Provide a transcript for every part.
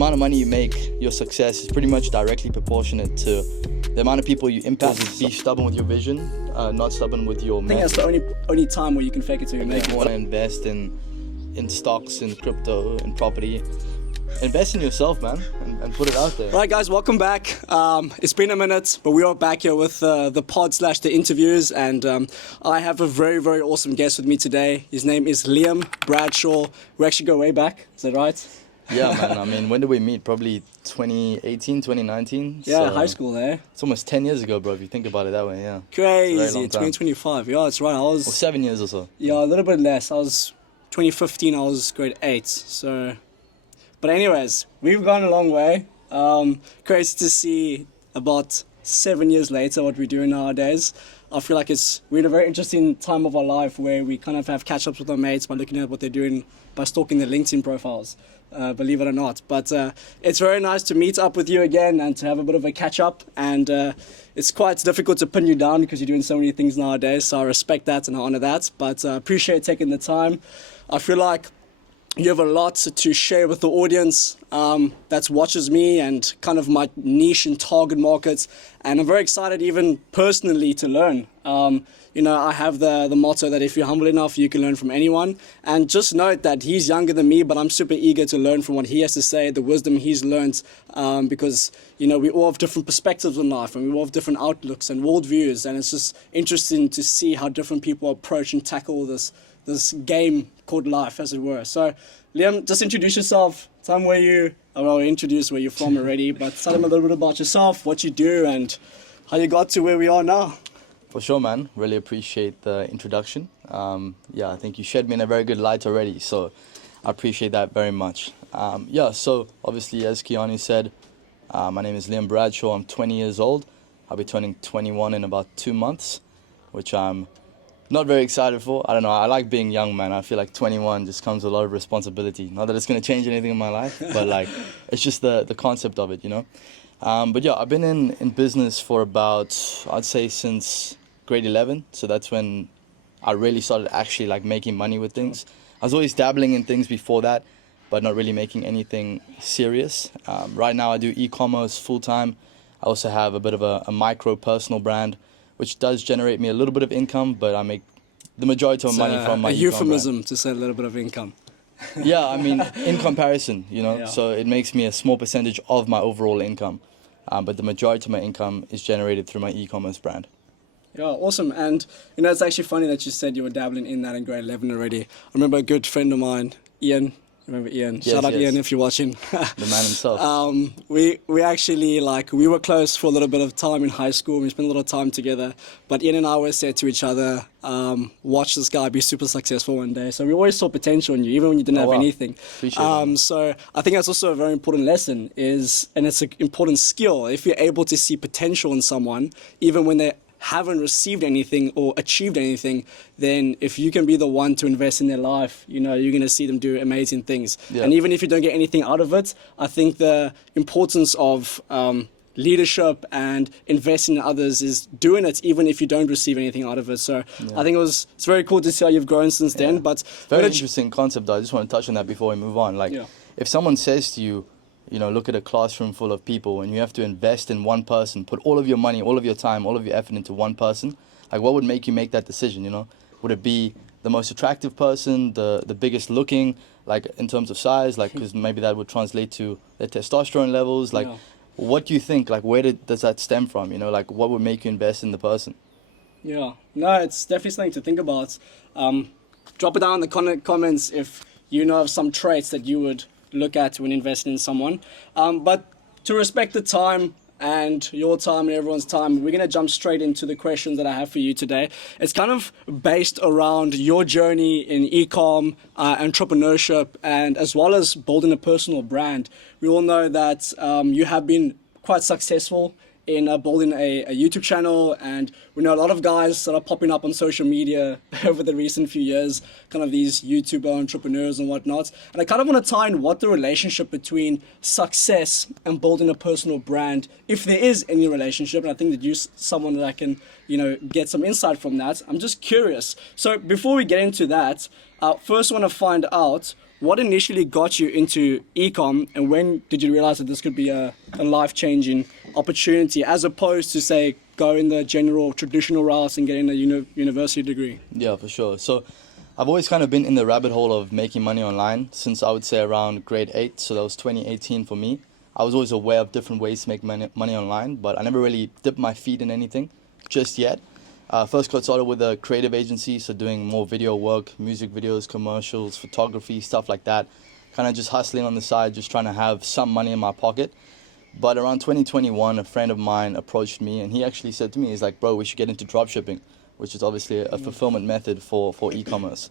amount of money you make, your success is pretty much directly proportionate to the amount of people you impact. Be stubborn with your vision, not stubborn with your method. I think that's the only time where you can fake it till you make it. You want to invest in stocks, in crypto, in property. Invest in yourself, man, and put it out there. Right, guys, welcome back. It's been a minute, but we are back here with the pod / the interviews, and I have a very, very awesome guest with me today. His name is Liam Bradshaw. We actually go way back, is that right? Yeah, man. I mean, when did we meet? Probably 2018, 2019? Yeah, so high school, eh? It's almost 10 years ago, bro, if you think about it that way, yeah. Crazy, 2025. Yeah, that's right. Or 7 years or so. Yeah, a little bit less. 2015, I was grade 8, so... But anyways, we've gone a long way. Crazy to see about 7 years later what we're doing nowadays. I feel like we're in a very interesting time of our life where we kind of have catch-ups with our mates by looking at what they're doing, by stalking their LinkedIn profiles, believe it or not. But it's very nice to meet up with you again and to have a bit of a catch-up. And it's quite difficult to pin you down because you're doing so many things nowadays. So I respect that and I honor that. But I appreciate taking the time. I feel like you have a lot to share with the audience that watches me and kind of my niche and target markets. And I'm very excited even personally to learn. I have the motto that if you're humble enough, you can learn from anyone. And just note that he's younger than me, but I'm super eager to learn from what he has to say, the wisdom he's learned, because, we all have different perspectives in life and we all have different outlooks and worldviews. And it's just interesting to see how different people approach and tackle this game called life, as it were. So, Liam, just introduce yourself. Tell them introduce where you're from already, but tell them a little bit about yourself, what you do, and how you got to where we are now. For sure, man. Really appreciate the introduction. I think you shed me in a very good light already, so I appreciate that very much. So obviously, as Kiani said, my name is Liam Bradshaw. I'm 20 years old. I'll be turning 21 in about 2 months, which I'm not very excited for. I don't know. I like being young, man. I feel like 21 just comes with a lot of responsibility. Not that it's going to change anything in my life, but it's just the concept of it, I've been in business for about, I'd say since grade 11. So that's when I really started actually making money with things. I was always dabbling in things before that, but not really making anything serious. Right now I do e-commerce full time. I also have a bit of a micro personal brand, which does generate me a little bit of income, but I make the majority of money from my e-com euphemism brand. To say a little bit of income. Yeah, I mean, in comparison, Yeah. So it makes me a small percentage of my overall income, but the majority of my income is generated through my e-commerce brand. Yeah, awesome. And, it's actually funny that you said you were dabbling in that in grade 11 already. I remember a good friend of mine, Ian. Remember Ian? Yes, Shout out yes. Ian if you're watching. The man himself. We actually we were close for a little bit of time in high school. We spent a little time together. But Ian and I always said to each other, watch this guy be super successful one day. So we always saw potential in you, even when you didn't have anything. Appreciate that. So I think that's also a very important lesson and it's an important skill. If you're able to see potential in someone, even when they haven't received anything or achieved anything, then if you can be the one to invest in their life, you're going to see them do amazing things. Yeah. And even if you don't get anything out of it, I think the importance of leadership and investing in others is doing it even if you don't receive anything out of it. So I think it's very cool to see how you've grown since then. But very interesting concept though. I just want to touch on that before we move on. If someone says to you, look at a classroom full of people and you have to invest in one person, put all of your money, all of your time, all of your effort into one person, what would make you make that decision, Would it be the most attractive person, the biggest looking, in terms of size, because maybe that would translate to their testosterone levels, what do you think, where does that stem from, what would make you invest in the person? Yeah, no, it's definitely something to think about. Drop it down in the comments if you know of some traits that you would look at when investing in someone. But to respect the time and your time and everyone's time, we're going to jump straight into the questions that I have for you today. It's kind of based around your journey in e-com, entrepreneurship, and as well as building a personal brand. We all know that you have been quite successful in building a YouTube channel, and we know a lot of guys that are popping up on social media over the recent few years, kind of these YouTuber entrepreneurs and whatnot. And I kind of want to tie in what the relationship between success and building a personal brand, if there is any relationship, and I think that you're someone that I can, get some insight from that. I'm just curious. So before we get into that, first I want to find out, what initially got you into e-com, and when did you realize that this could be a life-changing opportunity, as opposed to, say, go in the general traditional routes and getting a university degree? Yeah, for sure. So I've always kind of been in the rabbit hole of making money online since I would say around grade 8. So that was 2018 for me. I was always aware of different ways to make money online, but I never really dipped my feet in anything just yet. First got started with a creative agency, so doing more video work, music videos, commercials, photography, stuff like that. Kind of just hustling on the side, just trying to have some money in my pocket. But around 2021, a friend of mine approached me, and he actually said to me, he's like, bro, we should get into dropshipping, which is obviously a fulfillment method for e-commerce.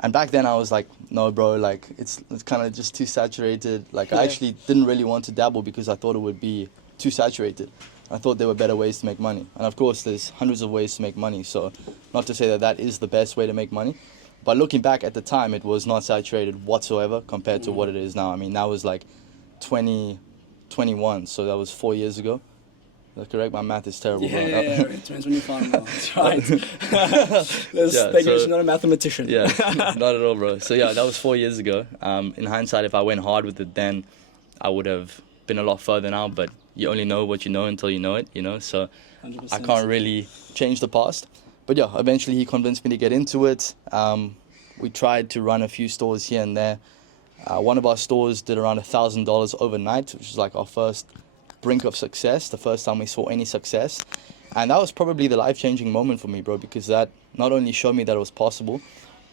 And back then I was like, no, bro, like it's kind of just too saturated. Like I actually didn't really want to dabble because I thought it would be too saturated. I thought there were better ways to make money. And of course, there's hundreds of ways to make money. So not to say that that is the best way to make money. But looking back at the time, it was not saturated whatsoever compared to what it is now. I mean, that was like 2021. So that was 4 years ago. Is that correct? My math is terrible. Yeah, 2025. That's right. He's not a mathematician. Yeah, not at all, bro. So yeah, that was 4 years ago. In hindsight, if I went hard with it then, I would have been a lot further now. But you only know what you know until you know it, you know. So 100%. I can't really change the past. But yeah, eventually he convinced me to get into it. We tried to run a few stores here and there. One of our stores did around $1,000 overnight, which is like our first brink of success, the first time we saw any success. And that was probably the life-changing moment for me, bro, because that not only showed me that it was possible,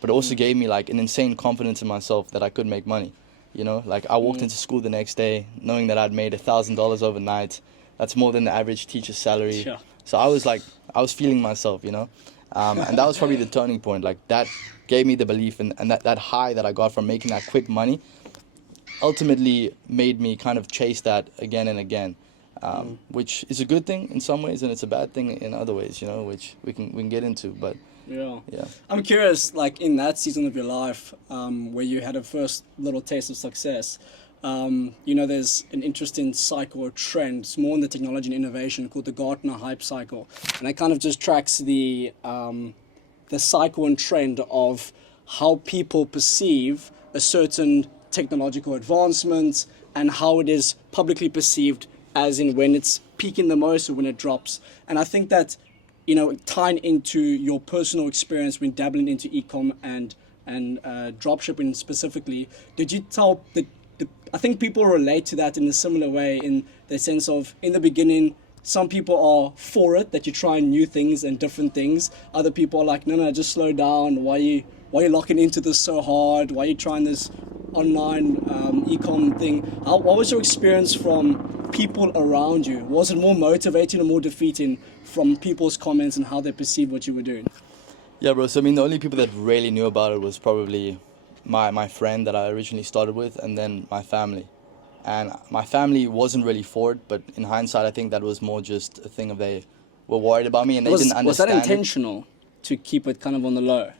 but it also gave me like an insane confidence in myself that I could make money. You know, like I walked into school the next day knowing that I'd made $1,000 overnight. That's more than the average teacher's salary. Sure. So I was feeling myself, you know. And that was probably the turning point. Like that gave me the belief, and that high that I got from making that quick money ultimately made me kind of chase that again and again, which is a good thing in some ways and it's a bad thing in other ways, you know, which we can get into. But yeah, I'm curious, like in that season of your life where you had a first little taste of success, you know, there's an interesting cycle or trend. It's more in the technology and innovation called the Gartner hype cycle, and it kind of just tracks the cycle and trend of how people perceive a certain technological advancement and how it is publicly perceived, as in when it's peaking the most or when it drops. And I think that, you know, tying into your personal experience when dabbling into e-com and dropshipping specifically, did you tell I think people relate to that in a similar way, in the sense of, in the beginning, some people are for it, that you're trying new things and different things. Other people are like, no, just slow down. Why are you locking into this so hard? Why are you trying this online e-com thing? What was your experience from people around you? Was it more motivating or more defeating from people's comments and how they perceived what you were doing? Yeah, bro. So I mean, the only people that really knew about it was probably my friend that I originally started with, and then my family. And my family wasn't really for it, but in hindsight, I think that was more just a thing of they were worried about me and they didn't understand. Was that intentional to keep it kind of on the low?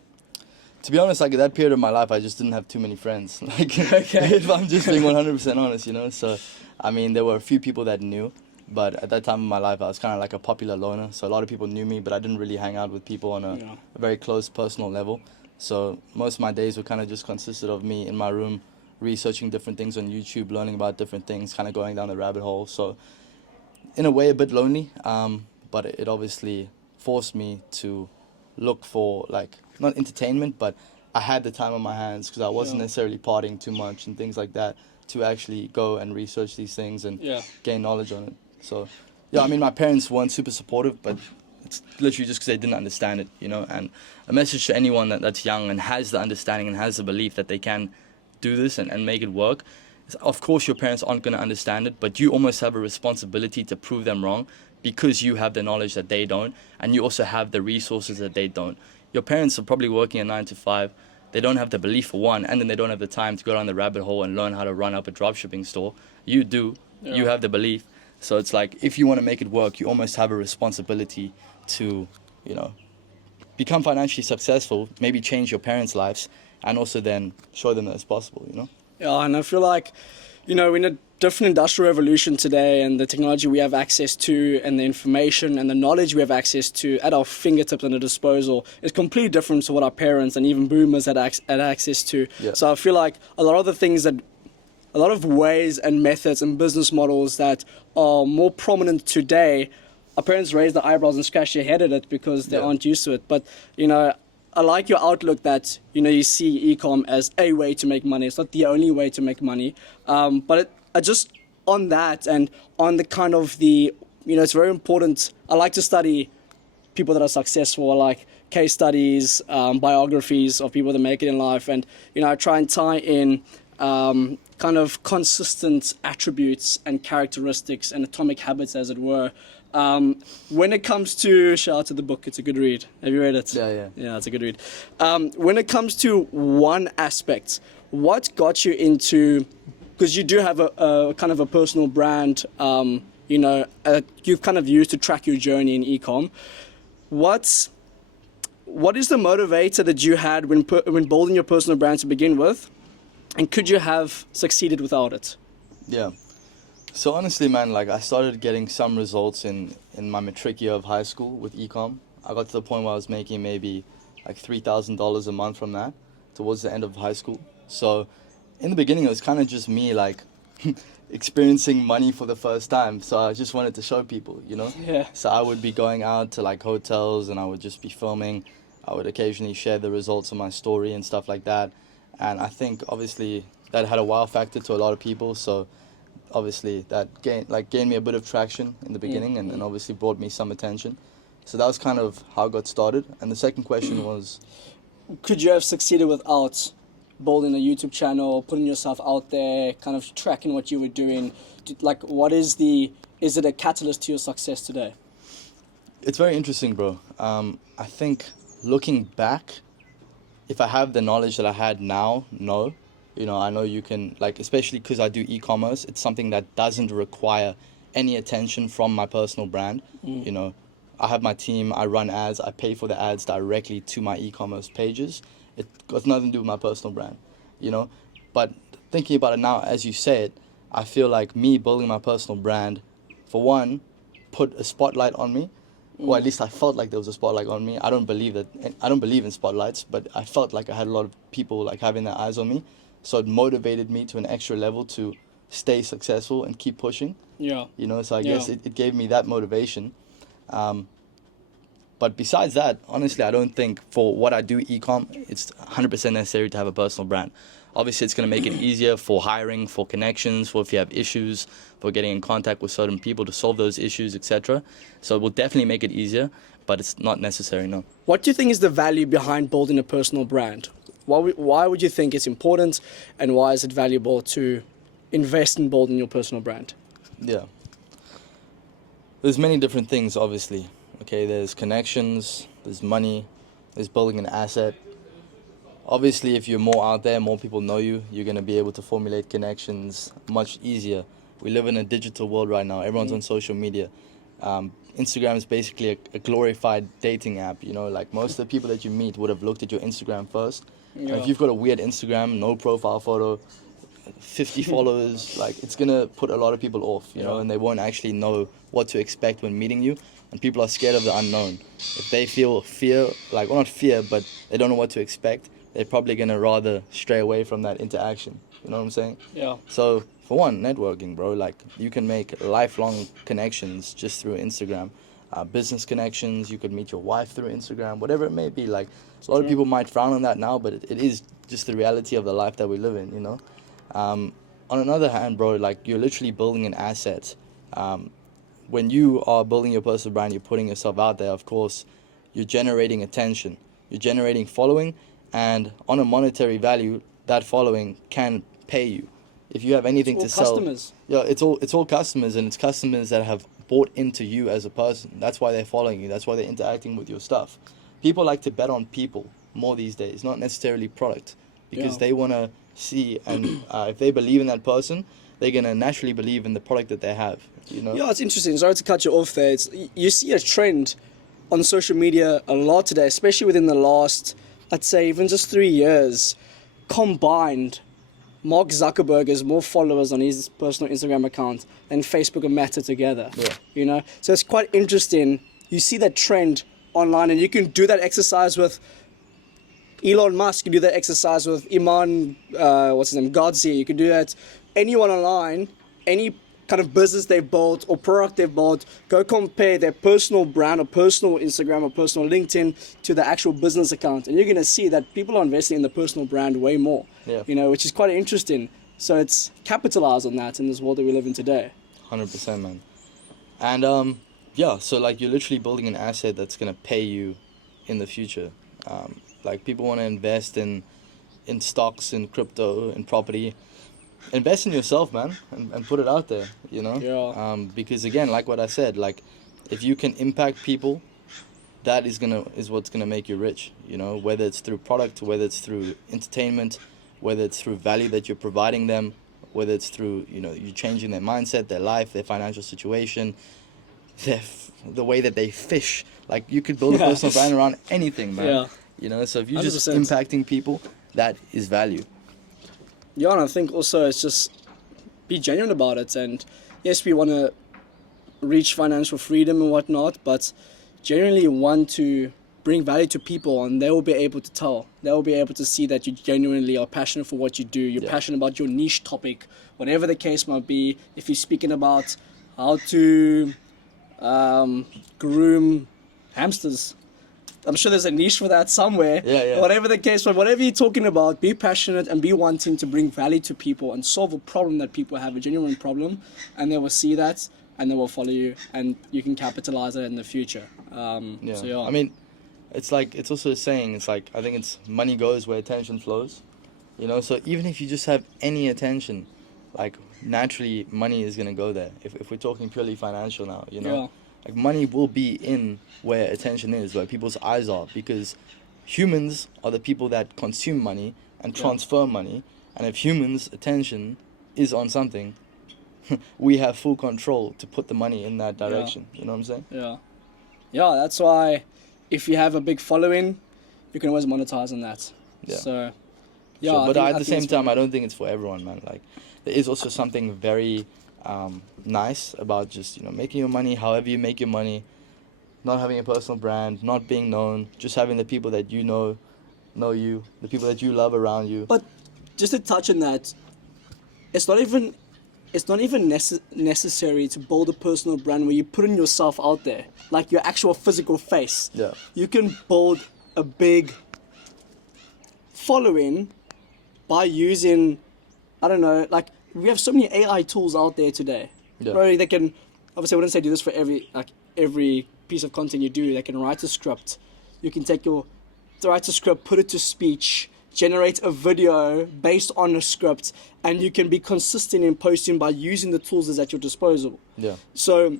To be honest, like at that period of my life, I just didn't have too many friends. Like, if I'm just being 100% honest, you know. So, I mean, there were a few people that knew, but at that time of my life, I was kind of like a popular loner. So a lot of people knew me, but I didn't really hang out with people on a very close personal level. So most of my days were kind of just consisted of me in my room, researching different things on YouTube, learning about different things, kind of going down the rabbit hole. So in a way, a bit lonely, but it obviously forced me to look for, like, not entertainment, but I had the time on my hands because I wasn't necessarily partying too much and things like that, to actually go and research these things and gain knowledge on it. So, yeah, I mean, my parents weren't super supportive, but it's literally just because they didn't understand it, you know. And a message to anyone that's young and has the understanding and has the belief that they can do this and make it work. Of course, your parents aren't going to understand it, but you almost have a responsibility to prove them wrong because you have the knowledge that they don't, and you also have the resources that they don't. Your parents are probably working a 9 to 5. They don't have the belief for one, and then they don't have the time to go down the rabbit hole and learn how to run up a dropshipping store. You do. Yeah. You have the belief. So it's like, if you want to make it work, you almost have a responsibility to, you know, become financially successful, maybe change your parents' lives, and also then show them that it's possible, you know? Yeah, and I feel like, you know, in a different industrial revolution today, and the technology we have access to, and the information and the knowledge we have access to at our fingertips and our disposal is completely different to what our parents and even boomers had access to. Yeah. So I feel like a lot of ways and methods and business models that are more prominent today, our parents raise their eyebrows and scratch their head at it because they aren't used to it. But, I like your outlook that, you see e-com as a way to make money. It's not the only way to make money. But just on that and on the kind of it's very important. I like to study people that are successful. I like case studies, biographies of people that make it in life. And, I try and tie in kind of consistent attributes and characteristics and atomic habits, as it were. When it comes to, shout out to the book, it's a good read. Have you read it? Yeah. Yeah, it's a good read. When it comes to one aspect, what got you into, because you do have a kind of a personal brand, you've kind of used to track your journey in e-com. What is the motivator that you had when building your personal brand to begin with? And could you have succeeded without it? Yeah. So honestly, man, I started getting some results in my matric year of high school with e-com. I got to the point where I was making maybe $3,000 a month from that towards the end of high school. So in the beginning, it was kind of just me experiencing money for the first time. So I just wanted to show people, Yeah. So I would be going out to hotels and I would just be filming. I would occasionally share the results of my story and stuff like that. And I think obviously that had a wow factor to a lot of people. So obviously that gained me a bit of traction in the beginning and obviously brought me some attention. So that was kind of how I got started. And the second question was, could you have succeeded without building a YouTube channel, putting yourself out there, kind of tracking what you were doing? Is it a catalyst to your success today? It's very interesting, bro. I think looking back, if I have the knowledge that I had now, no. I know you can, especially because I do e-commerce, it's something that doesn't require any attention from my personal brand. I have my team, I run ads, I pay for the ads directly to my e-commerce pages. It got nothing to do with my personal brand, But thinking about it now, as you say it, I feel like me building my personal brand, for one, put a spotlight on me. Or at least I felt like there was a spotlight on me. I don't believe in spotlights, but I felt like I had a lot of people having their eyes on me. So it motivated me to an extra level to stay successful and keep pushing. Yeah. So I guess it gave me that motivation. But besides that, honestly, I don't think for what I do e-com, it's 100% necessary to have a personal brand. Obviously, it's going to make it easier for hiring, for connections, for if you have issues, for getting in contact with certain people to solve those issues, etc. So it will definitely make it easier, but it's not necessary, no. What do you think is the value behind building a personal brand? Why would you think it's important, and why is it valuable to invest in building your personal brand? Yeah. There's many different things, obviously. Okay, there's connections, there's money, there's building an asset. Obviously, if you're more out there, more people know you, you're going to be able to formulate connections much easier. We live in a digital world right now. Everyone's on social media. Instagram is basically a glorified dating app, most of the people that you meet would have looked at your Instagram first. Yeah. And if you've got a weird Instagram, no profile photo, 50 followers, it's going to put a lot of people off, and they won't actually know what to expect when meeting you. And people are scared of the unknown. If they feel fear, not fear, but they don't know what to expect, they're probably going to rather stray away from that interaction. You know what I'm saying? Yeah. So, for one, networking, bro. You can make lifelong connections just through Instagram. Business connections, you could meet your wife through Instagram, whatever it may be. A lot of people might frown on that now, but it is just the reality of the life that we live in, On another hand, bro, you're literally building an asset. When you are building your personal brand, you're putting yourself out there, of course, you're generating attention, you're generating following, and on a monetary value, that following can pay you. If you have anything to sell, customers. Yeah, it's all customers, and it's customers that have bought into you as a person. That's why they're following you. That's why they're interacting with your stuff. People like to bet on people more these days, not necessarily product, because they want to see, and if they believe in that person, they're gonna naturally believe in the product that they have. Yeah, it's interesting. Sorry to cut you off there. You see a trend on social media a lot today, especially within the last, I'd say, even just 3 years, combined. Mark Zuckerberg has more followers on his personal Instagram account than Facebook and Meta together. Yeah. You know, so it's quite interesting. You see that trend online, and you can do that exercise with Elon Musk. You can do that exercise with Iman, what's his name, Godsey. You can do that. Anyone online, any kind of business they've built or product they've built, go compare their personal brand or personal Instagram or personal LinkedIn to the actual business account, and you're going to see that people are investing in the personal brand way more. Yeah. You know, which is quite interesting. So it's capitalize on that in this world that we live in today. 100%, man. And yeah, so like you're literally building an asset that's gonna pay you in the future. Like people want to invest in stocks, in crypto, in property. Invest in yourself, man, and put it out there. You know. Yeah. Because again, like what I said, like if you can impact people, that is what's gonna make you rich. You know, whether it's through product, whether it's through entertainment, whether it's through value that you're providing them, whether it's through, you know, you changing their mindset, their life, their financial situation, the way that they fish. Like you could build a personal brand around anything, man. Yeah. You know, so if you're 100%. just impacting people, that is value. Yeah, and I think also it's just be genuine about it. And yes, we want to reach financial freedom and whatnot, but genuinely want to bring value to people, and they will be able to tell. They will be able to see that you genuinely are passionate for what you do. You're passionate about your niche topic, whatever the case might be. If you're speaking about how to groom hamsters, I'm sure there's a niche for that somewhere. Yeah. Whatever the case, but whatever you're talking about, be passionate and be wanting to bring value to people and solve a problem that people have, a genuine problem, and they will see that and they will follow you, and you can capitalize on it in the future. So yeah. I mean, it's like, it's also a saying, it's like, I think it's money goes where attention flows. You know, so even if you just have any attention, like naturally money is going to go there. If we're talking purely financial now, you know. Yeah. Like money will be in where attention is, where people's eyes are, because humans are the people that consume money and transfer money. And if humans' attention is on something, we have full control to put the money in that direction. You know what I'm saying? Yeah. Yeah, that's why if you have a big following, you can always monetize on that. Yeah. So, yeah. Sure, but at the think same it's time, I don't think it's for everyone, man. Like, there is also something very nice about just, you know, making your money however you make your money, not having a personal brand, not being known, just having the people that you know you, the people that you love around you. But just to touch on that, it's not even necessary to build a personal brand where you put in yourself out there, like your actual physical face. Yeah. You can build a big following by using, I don't know, like we have so many AI tools out there today. Yeah. Right? They can, obviously I wouldn't say do this for every piece of content you do. They can write a script. You can write a script, put it to speech, generate a video based on a script, and you can be consistent in posting by using the tools that's at your disposal. Yeah. So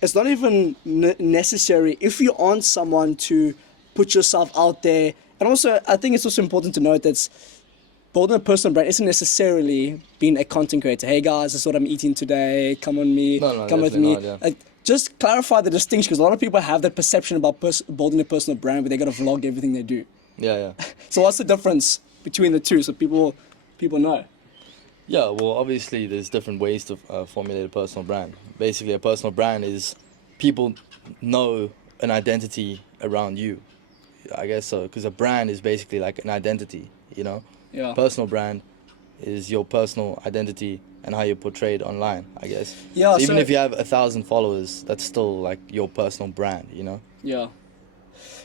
it's not even necessary if you aren't someone to put yourself out there. And also, I think it's also important to note that building a personal brand isn't necessarily being a content creator. Hey guys, this is what I'm eating today. Come on me. No, come with me. not, yeah. Like, just clarify the distinction, because a lot of people have that perception about building a personal brand where they got to vlog everything they do. Yeah. So what's the difference between the two, so people know? Yeah, well, obviously there's different ways to formulate a personal brand. Basically, a personal brand is people know an identity around you. I guess so, because a brand is basically like an identity, you know? Yeah. Personal brand is your personal identity and how you're portrayed online, I guess. Yeah, so even if you have 1,000 followers, that's still like your personal brand, you know? Yeah.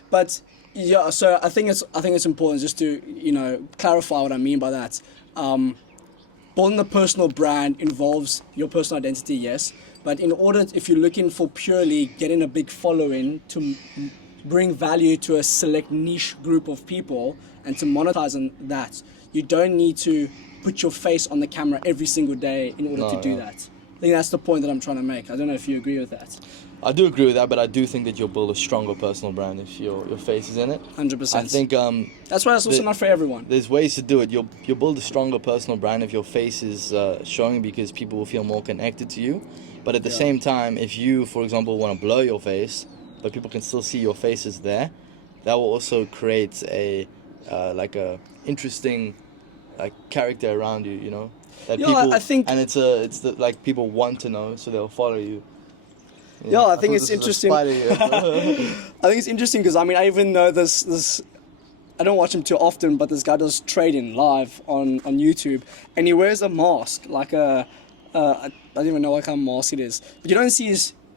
But yeah, so I think it's important just to, you know, clarify what I mean by that. Building a personal brand involves your personal identity, yes, but if you're looking for purely getting a big following to bring value to a select niche group of people and to monetize on that, you don't need to put your face on the camera every single day in order to do that. I think that's the point that I'm trying to make. I don't know if you agree with that. I do agree with that, but I do think that you'll build a stronger personal brand if your face is in it. 100%. I think that's why it's also not for everyone. There's ways to do it. You'll build a stronger personal brand if your face is showing, because people will feel more connected to you. But at the same time, if you, for example, want to blur your face, but people can still see your faces there, that will also create a interesting like character around you, you know, that Yeah, people, I think. and it's the like people want to know, so they'll follow you. Yeah, I think thought it's this was a interesting. spider here. I think it's interesting because I mean I even know this. I don't watch him too often, but this guy does trading live on YouTube, and he wears a mask like I don't even know what kind of mask it is, but you don't see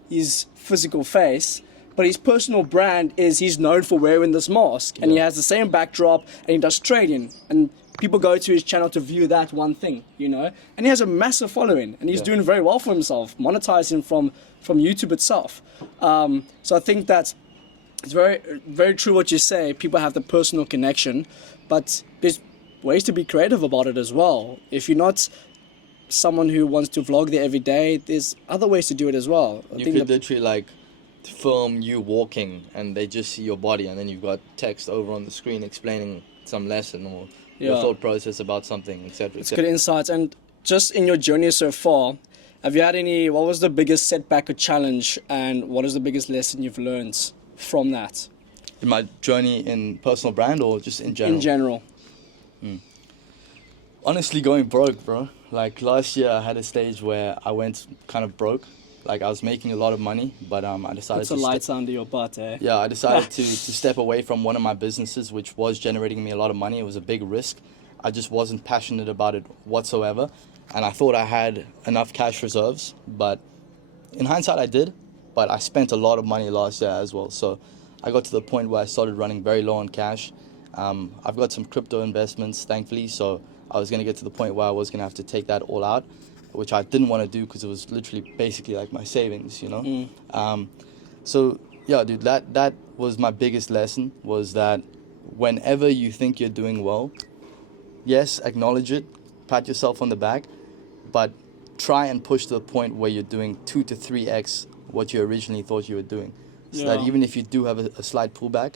his physical face. But his personal brand is he's known for wearing this mask, and he Yeah. has the same backdrop, and he does trading, and people go to his channel to view that one thing, you know. And he has a massive following, and he's Yeah. doing very well for himself, monetizing from YouTube itself. So I think that it's very very true what you say. People have the personal connection, but there's ways to be creative about it as well. If you're not someone who wants to vlog there every day, there's other ways to do it as well. I You think could that- literally like film you walking, and they just see your body, and then you've got text over on the screen explaining some lesson or your Yeah. thought process about something, etc. It's good insights. And just in your journey so far, have you had any, what was the biggest setback or challenge, and what is the biggest lesson you've learned from that In my journey in personal brand or just in general? in general? Honestly, going broke, bro. Like last year, I had a stage where I went kind of broke. Like I was making a lot of money, but I decided It's a to lights under your butt, eh? yeah, I decided to step away from one of my businesses, which was generating me a lot of money. It was a big risk. I just wasn't passionate about it whatsoever, and I thought I had enough cash reserves, but in hindsight, I did. But I spent a lot of money last year as well. So I got to the point where I started running very low on cash. I've got some crypto investments, thankfully, so I was going to get to the point where I was going to have to take that all out, which I didn't want to do because it was literally basically like my savings, you know. So yeah, dude, that was my biggest lesson, was that whenever you think you're doing well, yes, acknowledge it, pat yourself on the back, but try and push to the point where you're doing 2 to 3x what you originally thought you were doing. So that Yeah. even if you do have a slight pullback,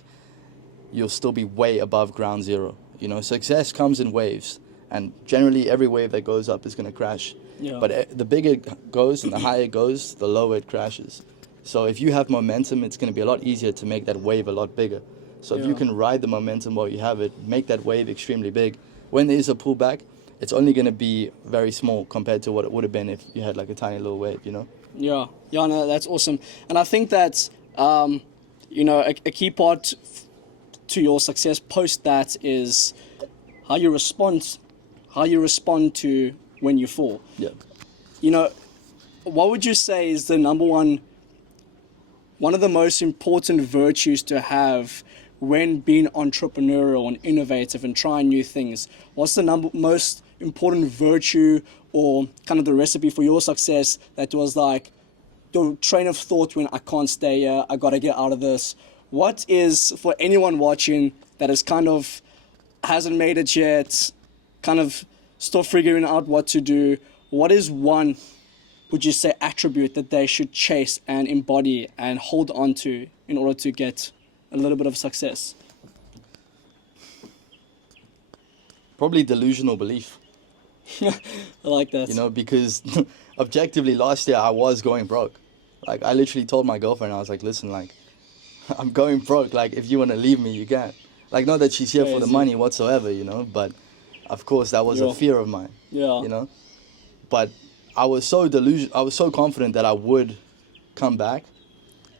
you'll still be way above ground zero. You know, success comes in waves, and generally every wave that goes up is going to crash. Yeah. But the bigger it goes and the higher it goes, the lower it crashes. So if you have momentum, it's going to be a lot easier to make that wave a lot bigger. So if you Yeah. can ride the momentum while you have it, make that wave extremely big. When there is a pullback, it's only going to be very small compared to what it would have been if you had like a tiny little wave, you know? Yeah, yeah, no, that's awesome. And I think that, you know, a key part to your success post that is how you respond to when you fall. Yeah. You know, what would you say is the number one of the most important virtues to have when being entrepreneurial and innovative and trying new things? What's the most important virtue or kind of the recipe for your success that was like your train of thought when I can't stay here, I gotta get out of this? What is, for anyone watching that is kind of hasn't made it yet, kind of still figuring out what to do, what is one, would you say, attribute that they should chase and embody and hold on to in order to get a little bit of success? Probably delusional belief, I like that. you know, because objectively last year I was going broke. Like I literally told my girlfriend, I was like, listen, like I'm going broke. Like if you want to leave me, you can. Like not that she's here for the Crazy. money whatsoever, you know, but of course that was Yeah. a fear of mine, Yeah. you know. But I was so confident that I would come back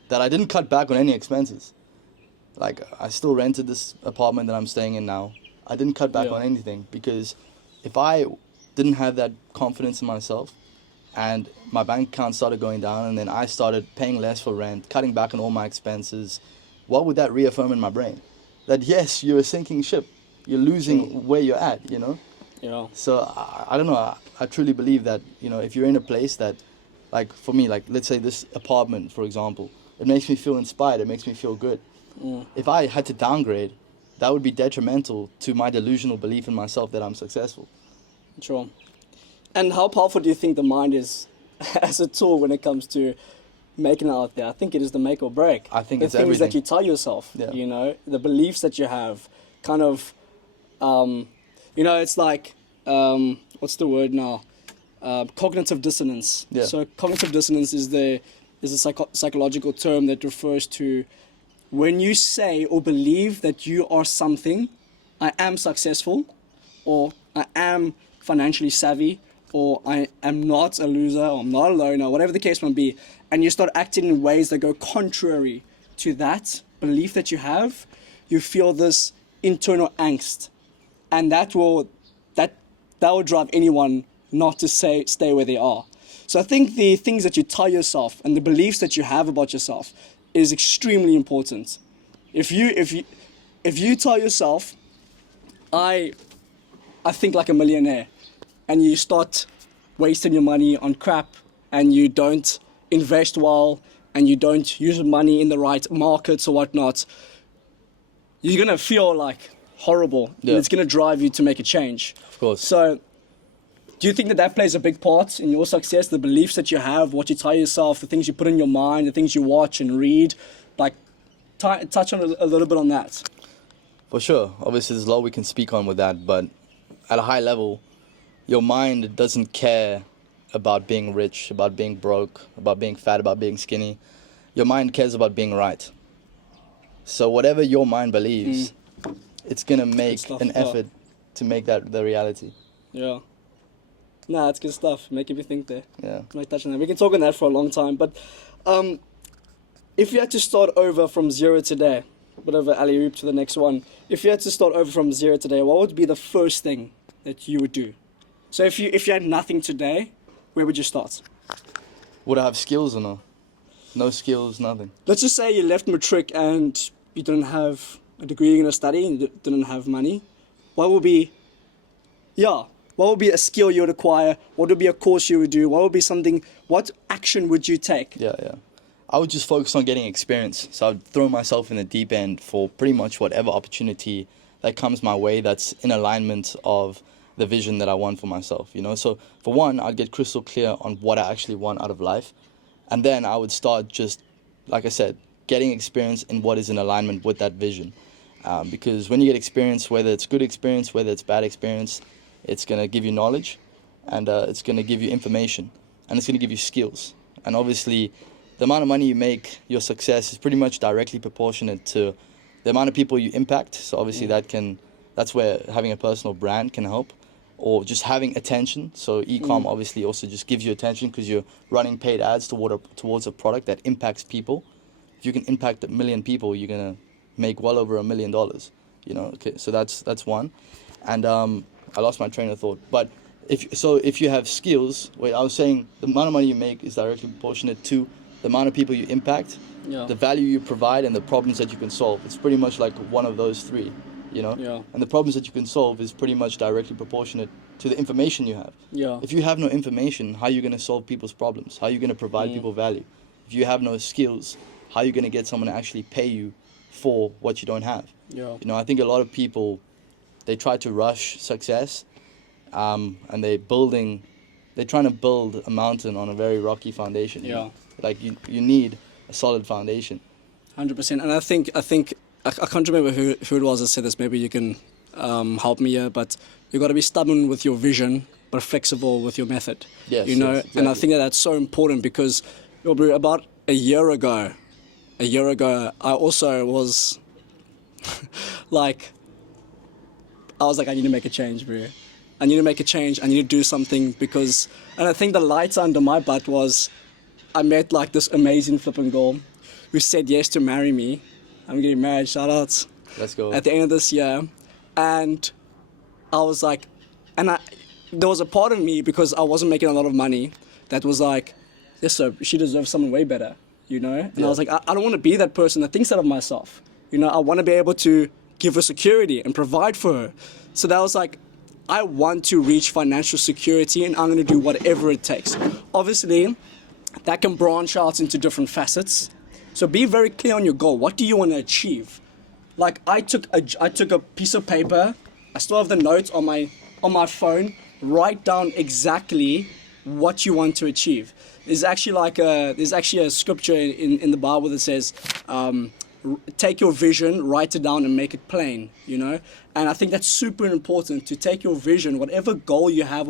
that I didn't cut back on any expenses. Like I still rented this apartment that I'm staying in now. I didn't cut back Yeah. on anything, because if I didn't have that confidence in myself and my bank account started going down and then I started paying less for rent, cutting back on all my expenses, what would that reaffirm in my brain? That yes, you're a sinking ship. You're losing where you're at, you know? Yeah. So I don't know. I truly believe that, you know, if you're in a place that, like for me, like let's say this apartment, for example, it makes me feel inspired. It makes me feel good. If I had to downgrade, that would be detrimental to my delusional belief in myself that I'm successful. Sure. And how powerful do you think the mind is as a tool when it comes to making it out there? I think it is the make or break. I think the it's things everything. that you tell yourself, Yeah. you know, the beliefs that you have, kind of, you know, it's like, what's the word now? Cognitive dissonance. Yeah. So cognitive dissonance is a psychological term that refers to when you say or believe that you are something, I am successful, or I am financially savvy, or I am not a loser, or I'm not a loner, whatever the case might be, and you start acting in ways that go contrary to that belief that you have, you feel this internal angst, and that will drive anyone not to stay where they are. So I think the things that you tell yourself and the beliefs that you have about yourself is extremely important. If you tell yourself, I think like a millionaire, and you start wasting your money on crap, and you don't invest well, and you don't use money in the right markets or whatnot, you're gonna feel like horrible. Yeah. And it's gonna drive you to make a change. Of course. So, do you think that plays a big part in your success? The beliefs that you have, what you tell yourself, the things you put in your mind, the things you watch and read, like touch on a little bit on that. For sure. Obviously, there's a lot we can speak on with that, but at a high level, your mind doesn't care about being rich, about being broke, about being fat, about being skinny. Your mind cares about being right. So whatever your mind believes, it's going to make an effort to make that the reality. Yeah. Nah, it's good stuff. Making me think there. Yeah. Might touch on that. We can talk on that for a long time. But if you had to start over from zero today, whatever alley-oop to the next one, if you had to start over from zero today, what would be the first thing that you would do? So if you had nothing today, where would you start? Would I have skills or no? No skills, nothing. Let's just say you left matric and you didn't have a degree you're going to study and you didn't have money. What would be a skill you would acquire? What would be a course you would do? What action would you take? Yeah. I would just focus on getting experience. So I'd throw myself in the deep end for pretty much whatever opportunity that comes my way that's in alignment of the vision that I want for myself, you know? So for one, I'd get crystal clear on what I actually want out of life. And then I would start just, like I said, getting experience in what is in alignment with that vision. Because when you get experience, whether it's good experience, whether it's bad experience, it's going to give you knowledge, and it's going to give you information, and it's going to give you skills. And obviously, the amount of money you make, your success is pretty much directly proportionate to the amount of people you impact. So obviously that's where having a personal brand can help, or just having attention. So E-Comm obviously also just gives you attention because you're running paid ads towards a product that impacts people. If you can impact 1 million people, you're going to make well over $1 million, you know? Okay, so that's one. And I lost my train of thought. But if you have skills, I was saying the amount of money you make is directly proportionate to the amount of people you impact, the value you provide, and the problems that you can solve. It's pretty much like one of those three, you know? Yeah. And the problems that you can solve is pretty much directly proportionate to the information you have. Yeah. If you have no information, how are you going to solve people's problems? How are you going to provide people value? If you have no skills, how are you going to get someone to actually pay you for what you don't have? Yeah. You know, I think a lot of people, they try to rush success, and they're trying to build a mountain on a very rocky foundation. Yeah. You know? Like you need a solid foundation. 100%. And I think I can't remember who it was that said this. Maybe you can help me here. But you got to be stubborn with your vision, but flexible with your method. Yes. You know, yes, exactly. and I think that's so important because about a year ago, I also was like, I need to make a change, bro. I need to make a change. I need to do something because, and I think the light under my butt was, I met like this amazing flipping girl who said yes to marry me. I'm getting married, shout outs. Let's go. At the end of this year. And I was like, there was a part of me because I wasn't making a lot of money that was like, yes, sir, she deserves someone way better, you know? And I was like, I don't want to be that person that thinks that of myself. You know, I want to be able to give her security and provide for her. So that was like, I want to reach financial security and I'm going to do whatever it takes. Obviously, that can branch out into different facets. So be very clear on your goal. What do you want to achieve? Like I took a piece of paper. I still have the notes on my phone. Write down exactly what you want to achieve. There's actually a scripture in the Bible that says, take your vision, write it down, and make it plain. You know, and I think that's super important to take your vision, whatever goal you have,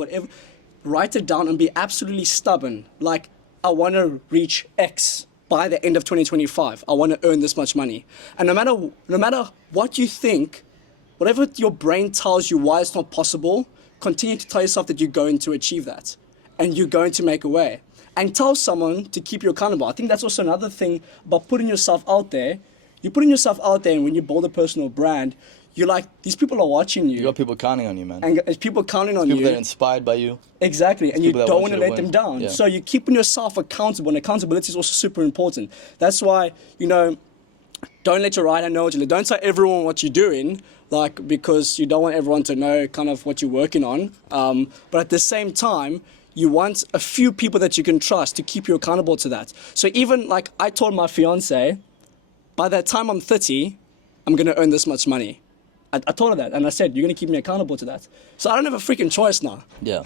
write it down and be absolutely stubborn. Like I want to reach X by the end of 2025. I want to earn this much money. And no matter what you think, whatever your brain tells you why it's not possible, continue to tell yourself that you're going to achieve that and you're going to make a way. And tell someone to keep you accountable. I think that's also another thing about putting yourself out there. You're putting yourself out there, and when you build a personal brand, you're like, these people are watching you. You got people counting on you, man. And there's people counting on you. People that are inspired by you. Exactly, and you don't want to let them down. Yeah. So you're keeping yourself accountable, and accountability is also super important. That's why, don't let your right hand know what you do. Don't tell everyone what you're doing, because you don't want everyone to know kind of what you're working on. But at the same time, you want a few people that you can trust to keep you accountable to that. So even I told my fiance, by the time I'm 30, I'm going to earn this much money. I told her that, and I said, you're going to keep me accountable to that. So I don't have a freaking choice now. Yeah.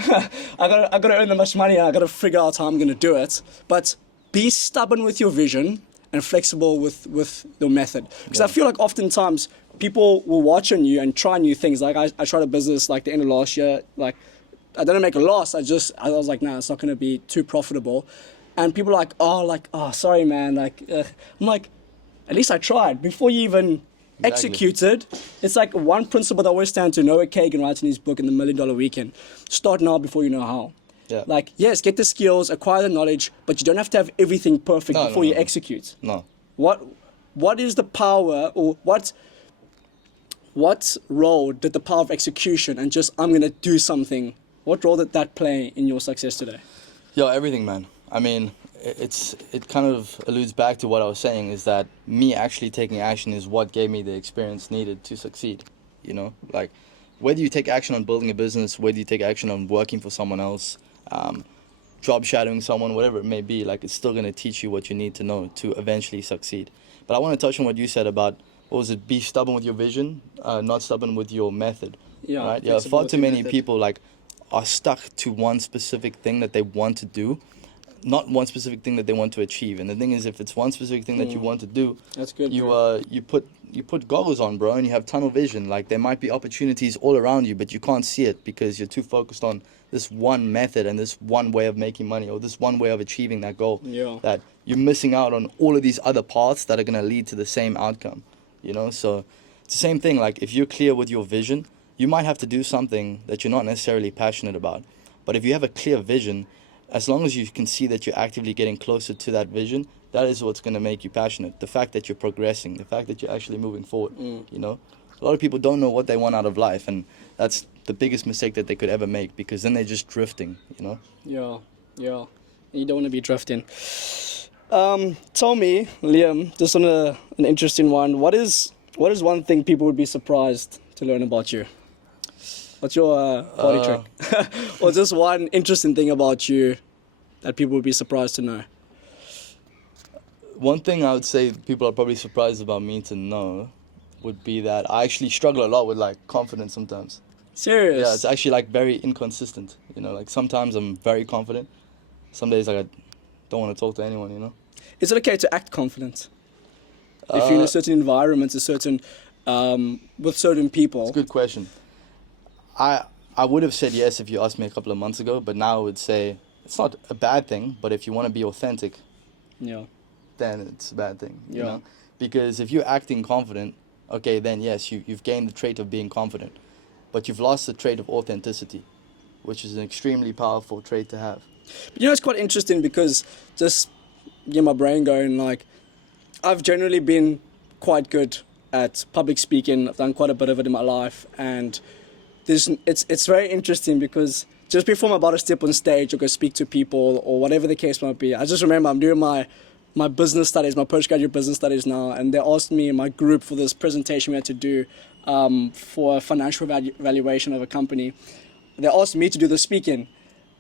I gotta earn that much money, and I gotta figure out how I'm going to do it. But be stubborn with your vision and flexible with your method. Because I feel like oftentimes people will watch on you and try new things. I tried a business the end of last year, I didn't make a loss. I was like, nah, it's not going to be too profitable. And people are like, sorry, man. I'm like, at least I tried. Before you even executed, it's like one principle that always stands to Noah Kagan writes in his book in the $1 Million Weekend. Start now before you know how. Yeah. Yes, get the skills, acquire the knowledge, but you don't have to have everything perfect before you execute. No. What is the power, or what role did the power of execution and just, I'm going to do something, what role did that play in your success today? Yo, everything, man. I mean, it kind of alludes back to what I was saying, is that me actually taking action is what gave me the experience needed to succeed. Whether you take action on building a business, whether you take action on working for someone else, job shadowing someone, whatever it may be, it's still going to teach you what you need to know to eventually succeed. But I want to touch on what you said about, be stubborn with your vision, not stubborn with your method. Yeah, right? Yeah, far too many people are stuck to one specific thing that they want to do, not one specific thing that they want to achieve. And the thing is, if it's one specific thing that you want to do, that's good. You put goggles on, bro, and you have tunnel vision. There might be opportunities all around you, but you can't see it because you're too focused on this one method and this one way of making money, or this one way of achieving that goal. Yeah. That you're missing out on all of these other paths that are going to lead to the same outcome. So it's the same thing. If you're clear with your vision, you might have to do something that you're not necessarily passionate about. But if you have a clear vision, as long as you can see that you're actively getting closer to that vision, that is what's going to make you passionate. The fact that you're progressing, the fact that you're actually moving forward. A lot of people don't know what they want out of life, and that's the biggest mistake that they could ever make, because then they're just drifting. Yeah. You don't want to be drifting. Tell me, Liam, just on an interesting one, what is one thing people would be surprised to learn about you? What's your party trick? Or just one interesting thing about you that people would be surprised to know? One thing I would say people are probably surprised about me to know would be that I actually struggle a lot with confidence sometimes. Serious? Yeah, it's actually very inconsistent. Sometimes I'm very confident. Some days I don't want to talk to anyone. Is it okay to act confident? If you're in a certain environment, with certain people? It's a good question. I would have said yes if you asked me a couple of months ago, but now I would say it's not a bad thing, but if you want to be authentic, then it's a bad thing. Because if you're acting confident, okay, then yes, you've gained the trait of being confident, but you've lost the trait of authenticity, which is an extremely powerful trait to have. But it's quite interesting because just get my brain going, I've generally been quite good at public speaking. I've done quite a bit of it in my life, and it's very interesting because just before I'm about to step on stage or go speak to people or whatever the case might be, I just remember I'm doing my business studies, my postgraduate business studies now, and they asked me in my group for this presentation we had to do for a financial valuation of a company. They asked me to do the speaking,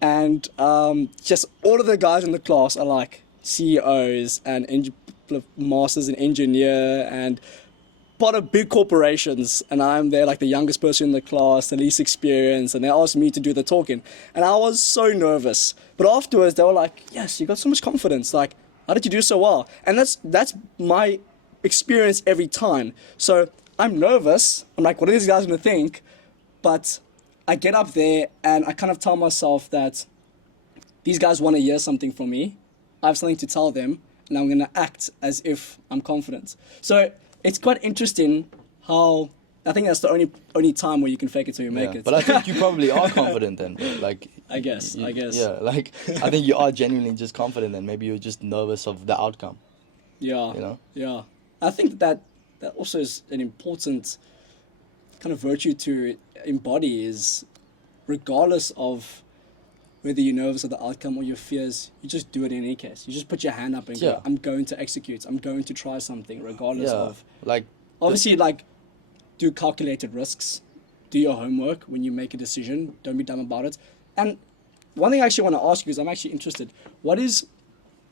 and just all of the guys in the class are CEOs and masters in engineer and part of big corporations, and I'm there the youngest person in the class, the least experienced, and they asked me to do the talking, and I was so nervous. But afterwards they were like, yes, you got so much confidence, how did you do so well? And that's my experience every time. So I'm nervous, I'm what are these guys gonna think? But I get up there and I kind of tell myself that these guys want to hear something from me, I have something to tell them, and I'm going to act as if I'm confident. So it's quite interesting how I think that's the only time where you can fake it till you make Yeah. it. But I think you probably are confident then, bro. Like, I guess. Yeah, like, I think you are genuinely just confident then. Maybe you're just nervous of the outcome, Yeah. you know? Yeah. I think that also is an important kind of virtue to embody, is regardless of whether you're nervous of the outcome or your fears, you just do it in any case. You just put your hand up and Yeah. go, I'm going to execute. I'm going to try something regardless Yeah. of... Like, Obviously, like, do calculated risks. Do your homework when you make a decision. Don't be dumb about it. And one thing I actually want to ask you is, I'm actually interested. What is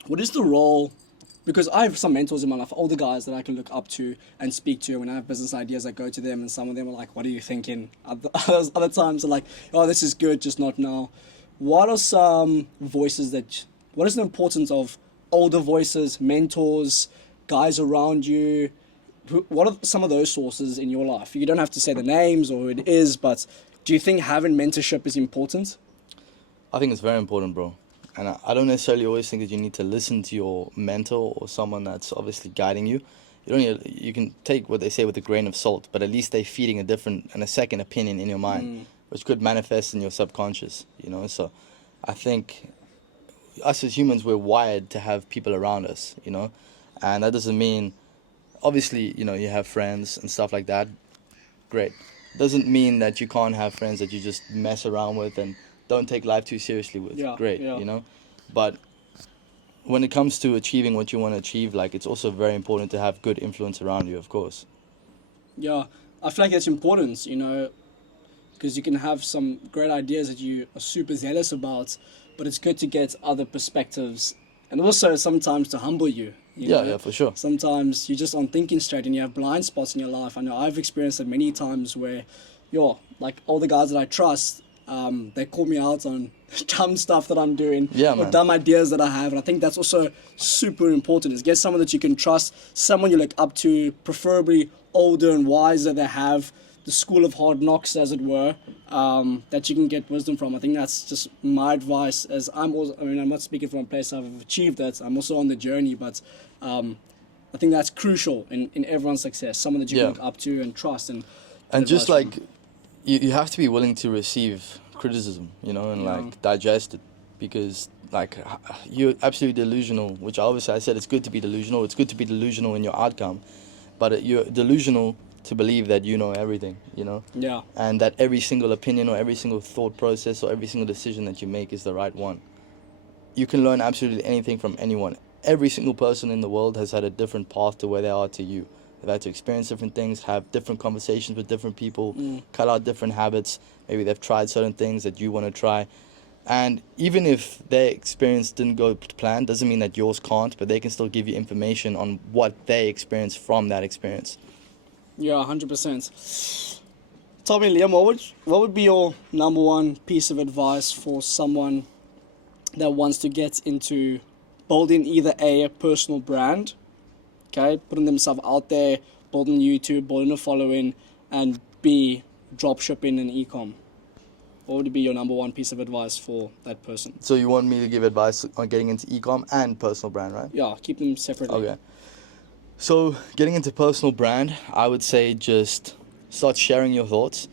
the role? Because I have some mentors in my life, older guys that I can look up to and speak to. When I have business ideas, I go to them, and some of them are like, "What are you thinking?" Other times are like, "Oh, this is good, just not now." What are some voices that? What is the importance of older voices, mentors, guys around you? What are some of those sources in your life? You don't have to say the names or who it is, but do you think having mentorship is important? I think it's very important, bro. And I don't necessarily always think that you need to listen to your mentor or someone that's obviously guiding you. You don't need, you can take what they say with a grain of salt, but at least they're feeding a different and a second opinion in your mind, which could manifest in your subconscious, you know? So I think us as humans, we're wired to have people around us, you know? And that doesn't mean, obviously, you know, you have friends and stuff like that. Great. Doesn't mean that you can't have friends that you just mess around with and don't take life too seriously with. Yeah, Great, yeah. you know? But when it comes to achieving what you want to achieve, like, it's also very important to have good influence around you, of course. Yeah, I feel like it's important, you know, because you can have some great ideas that you are super zealous about, but it's good to get other perspectives and also sometimes to humble you. You know? Yeah, for sure. Sometimes you just aren't thinking straight and you have blind spots in your life. I know I've experienced it many times where, like all the guys that I trust, they call me out on dumb stuff that I'm doing, Yeah, or man. dumb ideas that I have. And I think that's also super important, is get someone that you can trust, someone you look up to, preferably older and wiser. They have the school of hard knocks, as it were, that you can get wisdom from. I think that's just my advice, as I'm also, I mean, I'm not speaking from a place I've achieved that. I'm also on the journey, but I think that's crucial in everyone's success. Someone that you can look up to and trust. And just advice like, from. you have to be willing to receive criticism, you know, and like digest it, because like you're absolutely delusional, which obviously I said it's good to be delusional. It's good to be delusional in your outcome, but you're delusional to believe that you know everything, you know? Yeah. And that every single opinion or every single thought process or every single decision that you make is the right one. You can learn absolutely anything from anyone. Every single person in the world has had a different path to where they are to you. They've had to experience different things, have different conversations with different people, cut out different habits. Maybe they've tried certain things that you want to try. And even if their experience didn't go to plan, doesn't mean that yours can't, but they can still give you information on what they experienced from that experience. Yeah, 100%. Tell me, Liam, what would be your number one piece of advice for someone that wants to get into building either A, personal brand, okay, putting themselves out there, building YouTube, building a following, and B, drop shipping and e-com? What would be your number one piece of advice for that person? So you want me to give advice on getting into e-com and personal brand, right? Yeah, keep them separately. Okay. So getting into personal brand, I would say just start sharing your thoughts.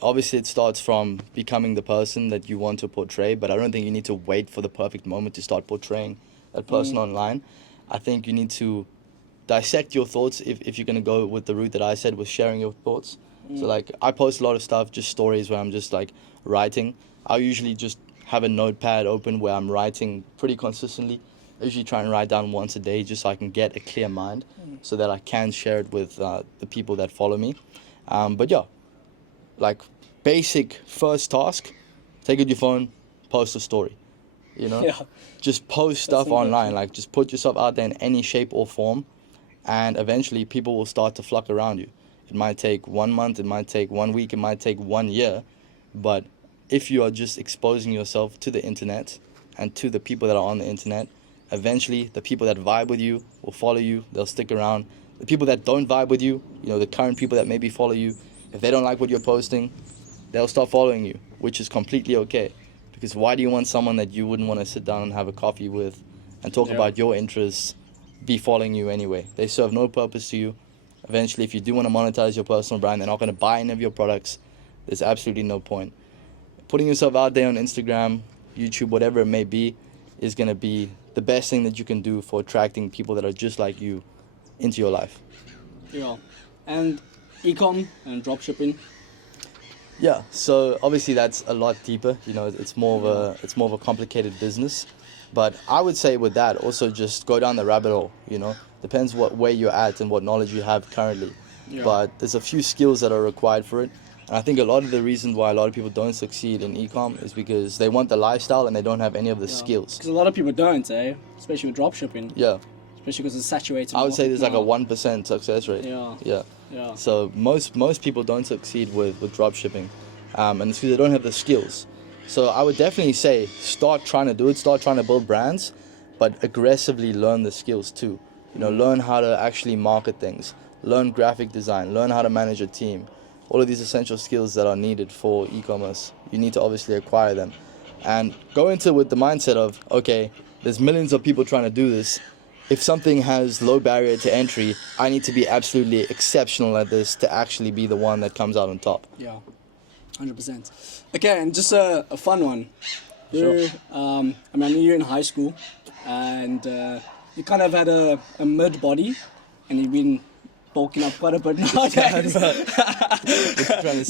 Obviously, it starts from becoming the person that you want to portray, but I don't think you need to wait for the perfect moment to start portraying that person online. I think you need to dissect your thoughts if you're going to go with the route that I said, with sharing your thoughts. So like, I post a lot of stuff, just stories where I'm just like writing. I usually just have a notepad open where I'm writing pretty consistently. I usually try and write down once a day just so I can get a clear mind, so that I can share it with the people that follow me. But yeah, like, basic first task, take out your phone, post a story, you know? Yeah. Just post stuff online, like just put yourself out there in any shape or form, and eventually people will start to flock around you. It might take 1 month, it might take 1 week, it might take 1 year, but if you are just exposing yourself to the internet and to the people that are on the internet, eventually the people that vibe with you will follow you, they'll stick around. The people that don't vibe with you, you know, the current people that maybe follow you, if they don't like what you're posting, they'll stop following you, which is completely okay. Because why do you want someone that you wouldn't want to sit down and have a coffee with and talk about your interests be following you anyway? They serve no purpose to you. Eventually, if you do want to monetize your personal brand, they're not going to buy any of your products. There's absolutely no point. Putting yourself out there on Instagram, YouTube, whatever it may be, is going to be the best thing that you can do for attracting people that are just like you into your life. Yeah. And e-com and dropshipping. Yeah, so obviously that's a lot deeper. You know, it's more of a complicated business. But I would say with that, also just go down the rabbit hole. You know, depends where you're at and what knowledge you have currently. Yeah. But there's a few skills that are required for it. And I think a lot of the reason why a lot of people don't succeed in e-com is because they want the lifestyle and they don't have any of the skills. Because a lot of people don't, especially with dropshipping. Yeah. Especially because it's saturated. I would say there's like a now. 1% success rate. Yeah. Yeah. So most people don't succeed with dropshipping, and it's because they don't have the skills. So I would definitely say start trying to do it, start trying to build brands, but aggressively learn the skills too. You know, learn how to actually market things, learn graphic design, learn how to manage a team. All of these essential skills that are needed for e-commerce, you need to obviously acquire them. And go into it with the mindset of, okay, there's millions of people trying to do this. If something has low barrier to entry, I need to be absolutely exceptional at this to actually be the one that comes out on top. Yeah, 100%. Okay, and just a fun one. Sure. I mean, I knew you in high school, and you kind of had a mid body, and you've been bulking up quite a bit nowadays.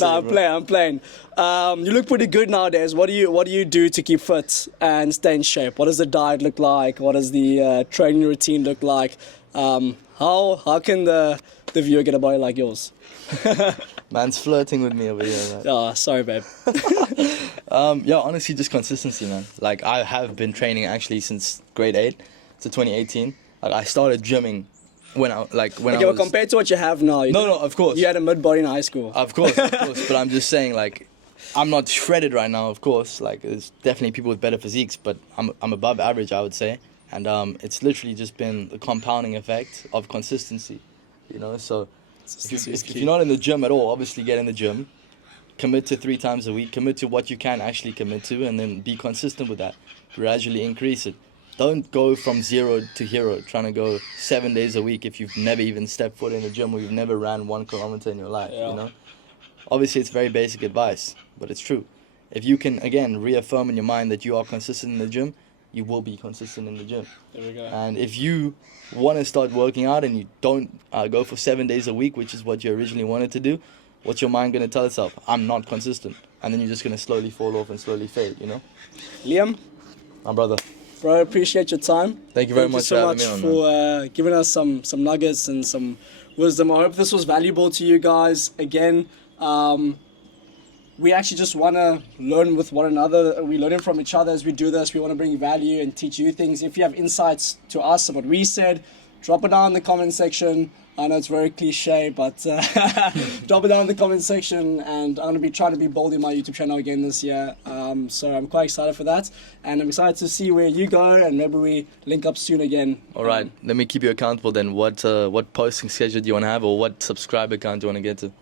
I'm playing. You look pretty good nowadays. What do you do to keep fit and stay in shape? What does the diet look like? What does the training routine look like? How can the viewer get a body like yours? Man's flirting with me over here. Right? Oh, sorry, babe. Yeah, honestly, just consistency, man. Like, I have been training actually since grade 8 to 2018. Like, I started gymming when I was... Well, compared to what you have now... No, of course. You had a mid-body in high school. Of course. But I'm just saying, like, I'm not shredded right now, of course. Like, there's definitely people with better physiques, but I'm above average, I would say. And it's literally just been the compounding effect of consistency, you know? So if you're not in the gym at all, obviously get in the gym. Commit to 3 times a week. Commit to what you can actually commit to, and then be consistent with that. Gradually increase it. Don't go from 0 to hero, trying to go 7 days a week if you've never even stepped foot in the gym or you've never ran 1 kilometer in your life, you know? Obviously, it's very basic advice, but it's true. If you can, again, reaffirm in your mind that you are consistent in the gym, you will be consistent in the gym. There we go. And if you want to start working out and you don't go for 7 days a week, which is what you originally wanted to do, what's your mind going to tell itself? I'm not consistent. And then you're just going to slowly fall off and slowly fade, you know? Liam? My brother. Bro, I appreciate your time. Thank you very much so for much having me on, for giving us some nuggets and some wisdom. I hope this was valuable to you guys. Again, we actually just want to learn with one another. We're learning from each other as we do this. We want to bring value and teach you things. If you have insights to us of what we said, drop it down in the comment section. I know it's very cliche, but drop it down in the comment section, and I'm going to be trying to be bold in my YouTube channel again this year. So I'm quite excited for that, and I'm excited to see where you go, and maybe we link up soon again. All right, let me keep you accountable then. What posting schedule do you want to have, or what subscriber account do you want to get to?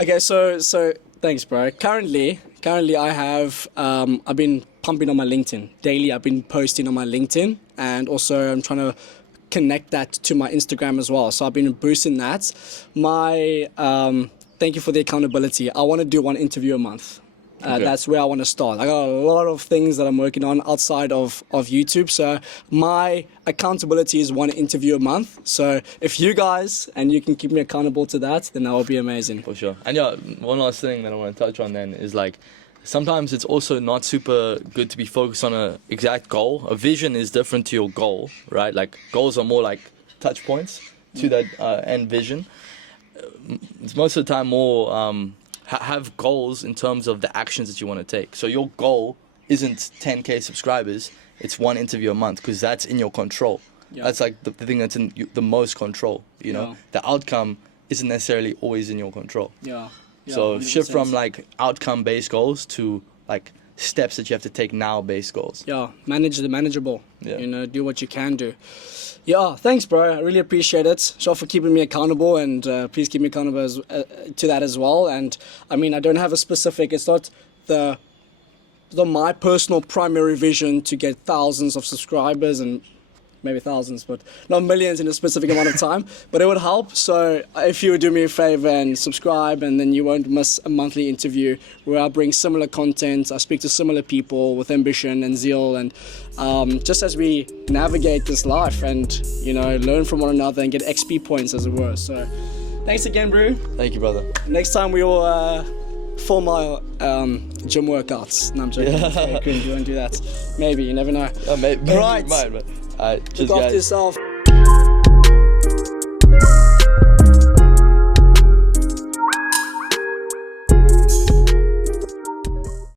Okay, so thanks, bro. Currently I have I've been pumping on my LinkedIn daily. I've been posting on my LinkedIn, and also I'm trying to connect that to my Instagram as well. So I've been boosting that. My thank you for the accountability. I want to do 1 interview a month. Okay. That's where I want to start. I got a lot of things that I'm working on outside of YouTube. So my accountability is 1 interview a month. So if you guys, and you can keep me accountable to that, then that would be amazing. For sure. And yeah, one last thing that I want to touch on then is like, sometimes it's also not super good to be focused on an exact goal. A vision is different to your goal, right? Like, goals are more like touch points to that end vision. It's most of the time more have goals in terms of the actions that you want to take. So your goal isn't 10K subscribers, it's 1 interview a month, because that's in your control. Yeah. That's like the thing that's in the most control, you know? Yeah. The outcome isn't necessarily always in your control. Yeah. So 100%. shift from like outcome-based goals to like steps that you have to take now-based goals. Yeah, manage the manageable. Yeah. You know, do what you can do. Yeah, thanks, bro. I really appreciate it. Sure for keeping me accountable, and please keep me accountable to that as well. And I mean, I don't have a specific. It's not my personal primary vision to get thousands of subscribers and maybe thousands, but not millions in a specific amount of time. But it would help. So if you would do me a favor and subscribe, and then you won't miss a monthly interview where I bring similar content. I speak to similar people with ambition and zeal, and just as we navigate this life and, you know, learn from one another and get XP points, as it were. So thanks again, Brew. Thank you, brother. Next time we will film our gym workouts. No, I'm joking. Yeah. You won't do that. Maybe, you never know. Maybe Right. you might, but Look after yourself.